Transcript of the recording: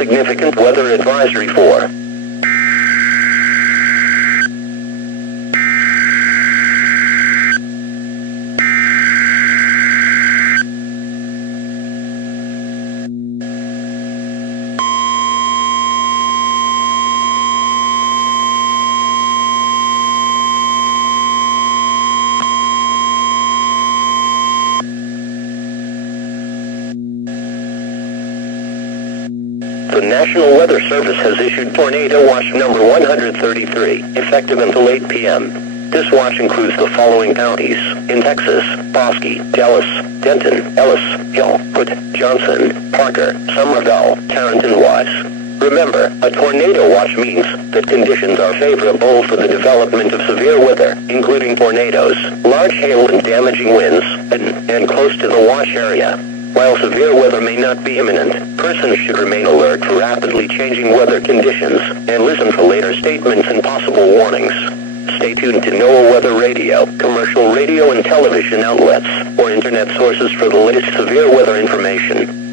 significant weather advisory for. The National Weather Service has issued Tornado Watch number 133, effective until 8 p.m. This watch includes the following counties in Texas: Bosque, Dallas, Denton, Ellis, Hill, Hood, Johnson, Parker, Somerville, Carrollton, Wise. Remember, a tornado watch means that conditions are favorable for the development of severe weather, including tornadoes, large hail and damaging winds, and close to the watch area. While severe weather may not be imminent, persons should remain alert for rapidly changing weather conditions and listen for later statements and possible warnings. Stay tuned to NOAA Weather Radio, commercial radio and television outlets, or internet sources for the latest severe weather information.